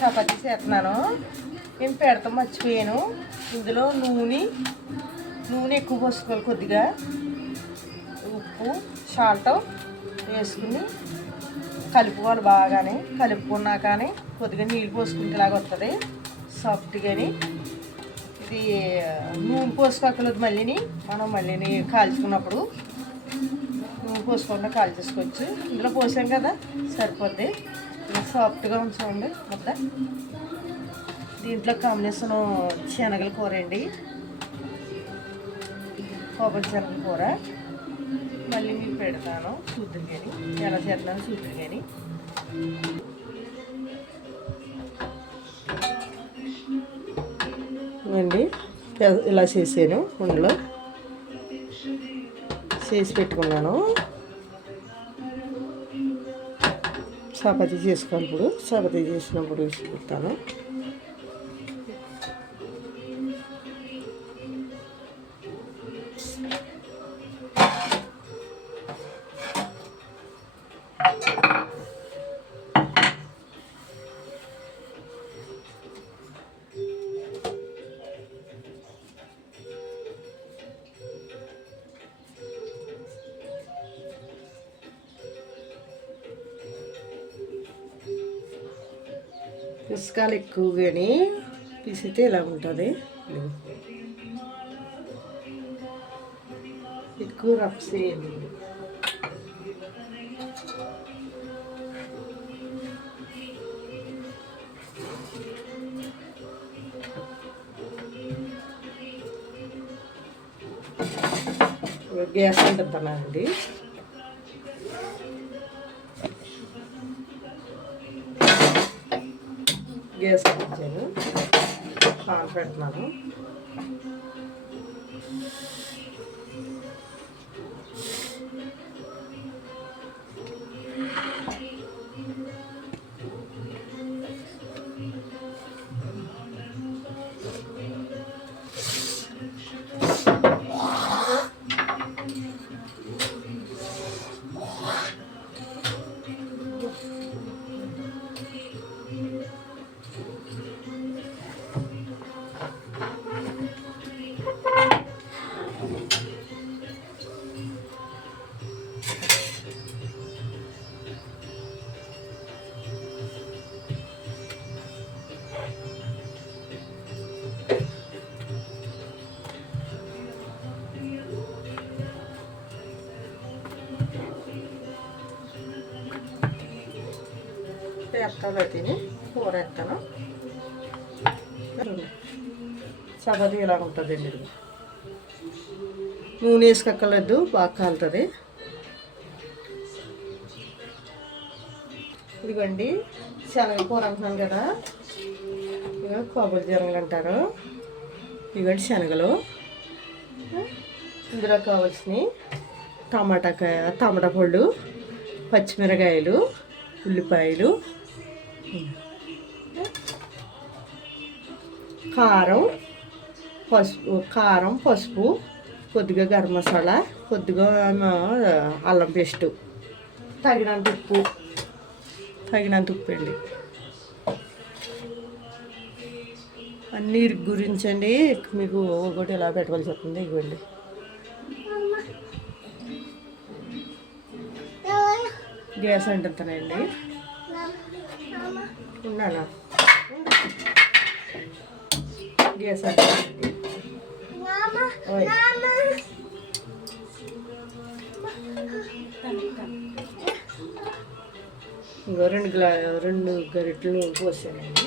చపాతీ చేస్తున్నాను. నేను పెడతాం మర్చిపోయాను. ఇందులో నూనె ఎక్కువ పోసుకోవాలి. కొద్దిగా ఉప్పు సాల్ట్ వేసుకుని కలుపుకోవాలి. బాగానే కలుపుకున్నాకనే కొద్దిగా నీళ్ళు పోసుకుంటేలాగా వస్తుంది సాఫ్ట్గాని. ఇది నూనె పోసుకోకలేదు. మనం మళ్ళీ కాల్చుకున్నప్పుడు నూనె పోసుకుండా కాల్చేసుకోవచ్చు. ఇందులో పోసాం కదా సరిపోద్ది. సాఫ్ట్గా ఉంచండి ముద్ద. దీంట్లో కాంబినేషన్ శనగల కూర అండి, కొబ్బరి శనగల కూర. మళ్ళీ మీకు పెడతాను చూద్దురు కానీ, ఎలా చేస్తున్నాను చూద్దురు కానీ. అండి ఇలా చేసాను. ఉండలో చేసి పెట్టుకున్నాను. చపాతీ చేసుకోవాలి. ఇప్పుడు చపాతీ చేసినప్పుడు వేసి పెడతాను. పిసకాలు ఎక్కువగానే పిసితే ఇలా ఉంటుంది. ఎక్కువ రఫ్ చేయండి. గ్యాస్ అంటున్నానండి. గ్యాస్ ఇచ్చాను. పాన్ పెడుతున్నాను. వేస్తాను. తిని కూర వేస్తాను. చపాతీ ఇలా ఉంటుందండి. నూనె వేసుకోక్కర్లేదు, బాగా కాలుతుంది. ఇదిగోండి శనగ కూర అంటున్నాను కదా, ఇక కొబ్బరి శనగలు అంటారు. ఇదిగోండి శనగలు. ఇందులో కావాల్సినవి టమాటా పళ్ళు, పచ్చిమిరకాయలు, ఉల్లిపాయలు, కారం, పసుపు, కొద్దిగా గరం మసాలా, కొద్దిగా అల్లం పేస్టు, తగినంత ఉప్పు అండి. అన్నీ గురించండి మీకు ఒకటి ఎలా పెట్టవలసి వస్తుంది. ఇవ్వండి. గ్యాస్ అంటున్నానండి. ఉన్నానా గ్యాస్ అంటుంది. ఇంకో రెండు గరిటెలు పోసానండి.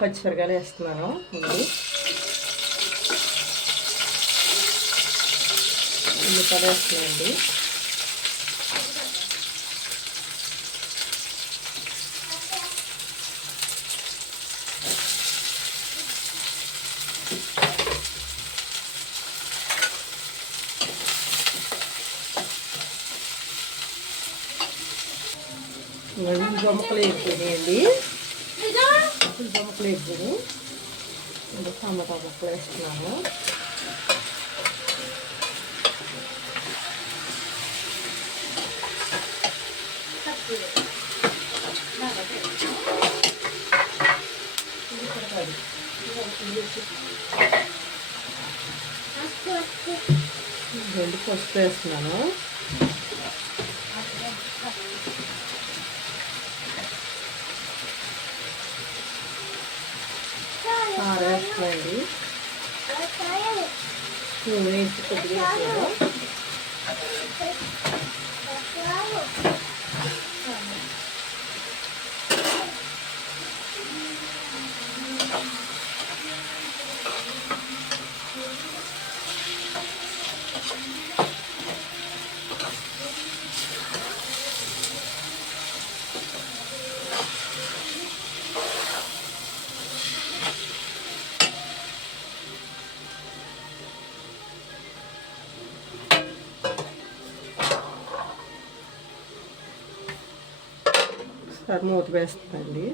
పచ్చిమిరకాయలు వేస్తున్నాను. ముందు ఉల్లిపాయలు వేస్తున్నానండి. ఉల్లిపాయ ముక్కలు వేసుకున్నాయండి. ఉల్లిపాయ ముక్కలు వేసుకుని ఇది టమాటా ముక్కలు వేస్తున్నాను. రెండు పసుపు వేస్తున్నాను. కారం వేస్తున్నాండి. నూనె వేసి కొద్దిగా వేసాను. మూత వేస్తుందండి.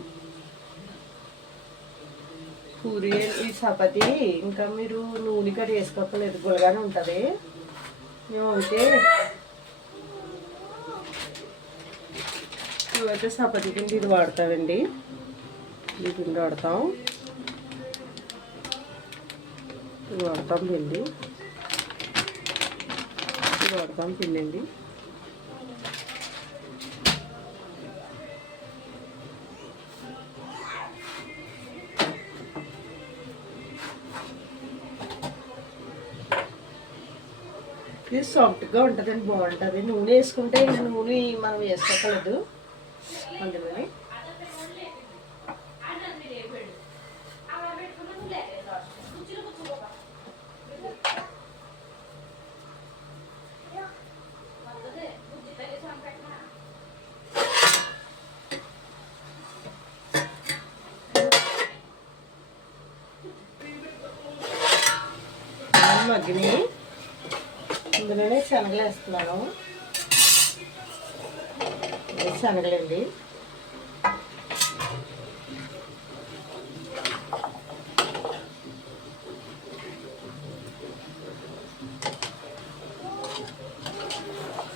పూరి ఈ చపాతి ఇంకా మీరు నూనె కట్ట వేసుకోకలేదు, గులగానే ఉంటుంది. మేమైతే చపాతీ కింద ఇది వాడతామండి. ఈ పిండి వాడతాం, ఇది వాడతాం పిండి, ఇది వాడతాం పిండి అండి. ఇది సాఫ్ట్గా ఉంటుందండి, బాగుంటుంది. నూనె వేసుకుంటే నూనె మనం వేసుకోకలేదు అందులోనే. మగ్గిని ఇందులోనే శనగలు వేస్తున్నాను. శనగలండి.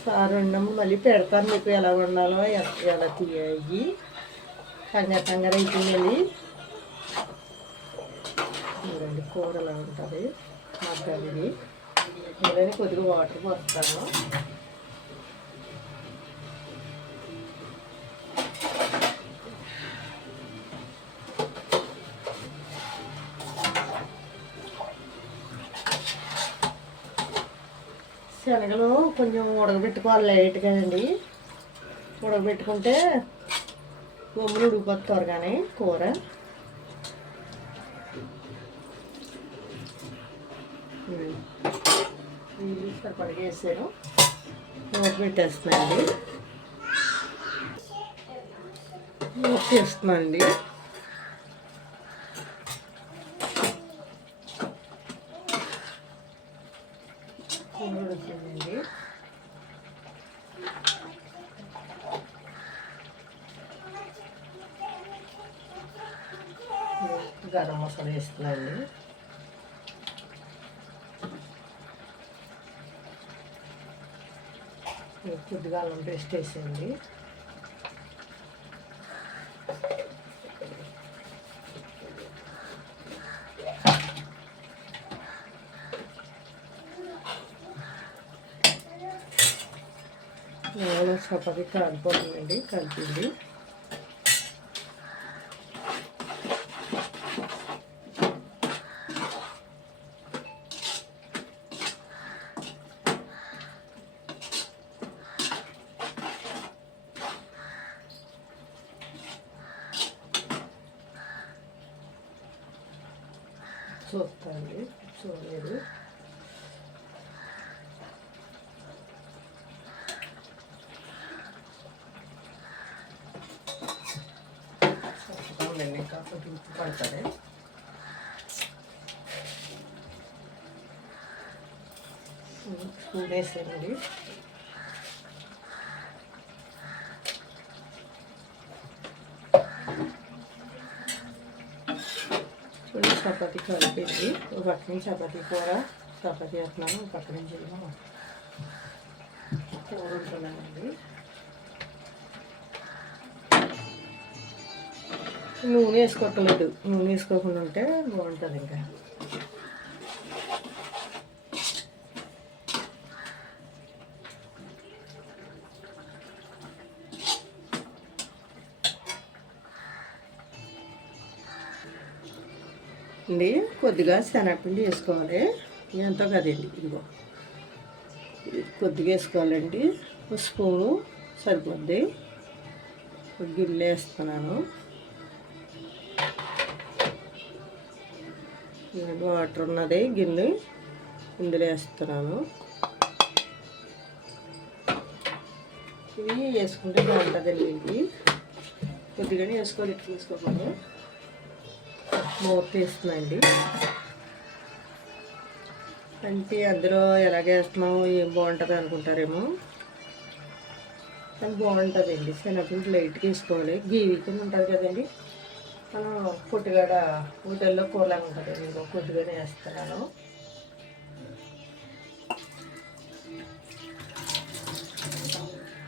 సారు వండము మళ్ళీ పెడతాను మీకు ఎలా వండాలో, ఎలా తీయాలి. కంగారు అయిపోయింది. చూడండి కూర ఎలా ఉంటుంది మగ్గాలి. నేను కొద్దిగా వాటర్ పోస్తాను. శనగలు కొంచెం ఉడకబెట్టుకోవాలి లైట్గా అండి. ఉడకబెట్టుకుంటే బొమ్మలు ఉడికిపోతారు కానీ కూర. నీళ్ళు సరిపడగా వేసాను, మూత పెట్టేస్తున్నానండి. మూత వేస్తున్నానండి. ఉడుకుతుందండి. గరం మసాలా వేస్తున్నానండి. కొద్దిగా అల్లం పేస్ట్ వేసేయండి. నేను చపాతీ కాలిపోతుందండి, కలిపింది. చూస్తాండి, చూడలేదు. చూడండి కాకపోతే ఉప్పు పడతాయి. స్పూన్ వేసానండి. చపాతీ చపాతీ కలిపేసి ఒక పక్క నుంచి చపాతీ కూర చపాతీ వేస్తున్నాను, ఒక పక్క నుంచి కూర ఉంటున్నానండి. నూనె వేసుకోకలేదు, నూనె వేసుకోకుండా ఉంటే బాగుంటుంది. ఇంకా అండి కొద్దిగా శనగపిండి వేసుకోవాలి, ఎంతో కదండి. ఇదిగో కొద్దిగా వేసుకోవాలండి, ఒక స్పూను సరిపోద్ది. ఒక గిన్నె వేస్తున్నాను, వాటర్ ఉన్నది గిన్నె ఇందులో వేస్తున్నాను. ఇవి వేసుకుంటే బాగుంటుందండి. ఇది కొద్దిగానే వేసుకోవాలి, ఎక్కువ వేసుకోకూడదు. మూత తీస్తున్నాండి. అంటే అందులో ఎలాగేస్తున్నాము, ఏం బాగుంటుంది అనుకుంటారేమో, కానీ బాగుంటుందండి. శనగపిండి లైట్గా వేసుకోవాలి. గీవి కింద ఉంటుంది కదండి, మనం పొట్టుగడ హోటల్లో కూరలాగా ఉంటుంది. నేను కొద్దిగానే వేస్తున్నాను.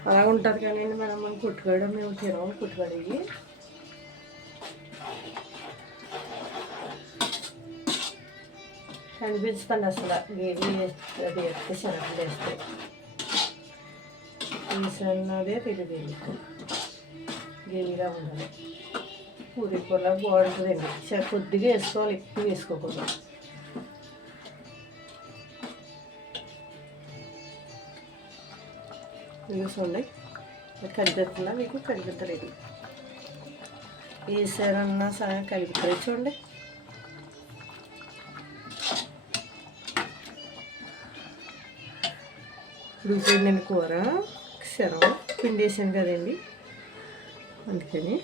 అలా ఉంటుంది కానీ మనం పుట్టుగడ మేము తినము. పుట్టుగడికి కనిపిస్తుంది అసలు గేవి అది వేస్తే శనగలు వేస్తే వేసన్నదే తెలియదు. గేవిగా ఉండాలి, పూరి కూరలా బాగుంటుందండి. కొద్దిగా వేసుకోవాలి, ఎక్కువ వేసుకోకూడదు. చూడండి, కలిపెడుతున్నా, మీకు కలిపెట్టలేదు. వేసారన్నా సగం కలిపితే చూడండి. ఉడికిపోయిందండి కూర. శనగ పిండి వేసాను కదండి, అందుకని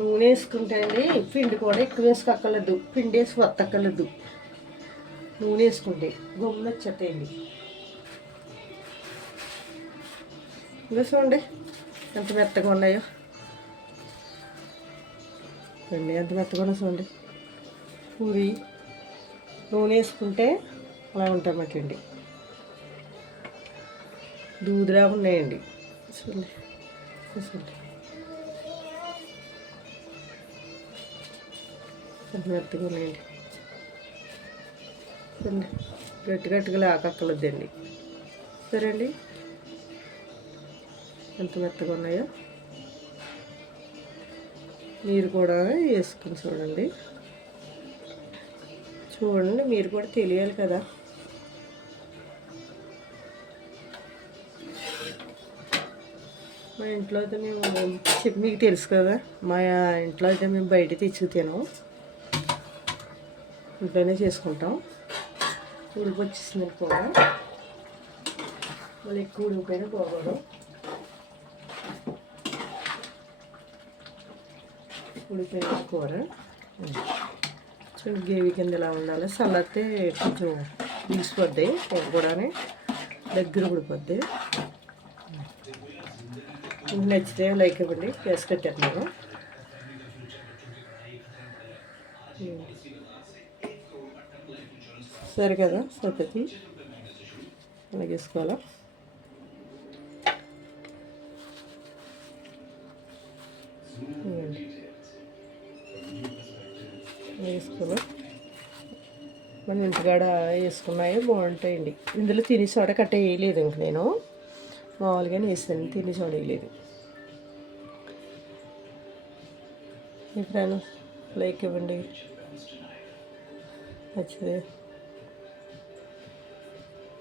నూనె వేసుకుంటే అండి పిండి కూడా ఎక్కువ వేసుకోక్కర్లేదు, పిండి వేసి వత్తక్కర్లేదు. నూనె వేసుకుంటే గమ్మున వచ్చేస్తాయండి. ఇంకా చూడండి ఎంత మెత్తగా ఉన్నాయో, పిండి ఎంత మెత్తగా ఉన్నాయో చూడండి. పూరి నూనె వేసుకుంటే అలా ఉంటామటండి, దూదురా ఉన్నాయండి. చూడండి చూడండి ఎంత మెత్తగా ఉన్నాయండి. చూడండి గట్టి గట్టిగా లాకక్కర్లేదండి. సరే అండి, ఎంత మెత్తగా ఉన్నాయో. మీరు కూడా వేసుకుని చూడండి. చూడండి, మీరు కూడా తెలియాలి కదా. మా ఇంట్లో అయితే మేము మీకు తెలుసు కదా, మా ఇంట్లో అయితే మేము బయట తెచ్చుకు తినాం, ఇంట్లోనే చేసుకుంటాం. ఉడికి వచ్చేసింది కూర, మళ్ళీ ఎక్కువ ఉడికిపోయినా పోకూడదు. ఉడికిపోయిన కూర చూడండి, గ్రేవీ కింద ఇలా ఉండాలి. చల్లారితే కొంచెం తీసిపోద్ది, కూర కూడా దగ్గర ఉడిపోద్ది. నచ్చితే లైక్ ఇవ్వండి, వేసి పెట్టేస్తున్నాను. సరే కదా, చపాతి అలాగే వేసుకోవాలా. వేసుకోవాలి, మన ఇంటికాడ వేసుకున్నాయి బాగుంటాయండి. ఇందులో తిని సోడా కట్ట వేయలేదు, ఇంక నేను మామూలుగానే వేసాను, తిని సోడా వేయలేదు. మీ ఫ్రెండ్స్ లైక్ ఇవ్వండి, నచ్చితే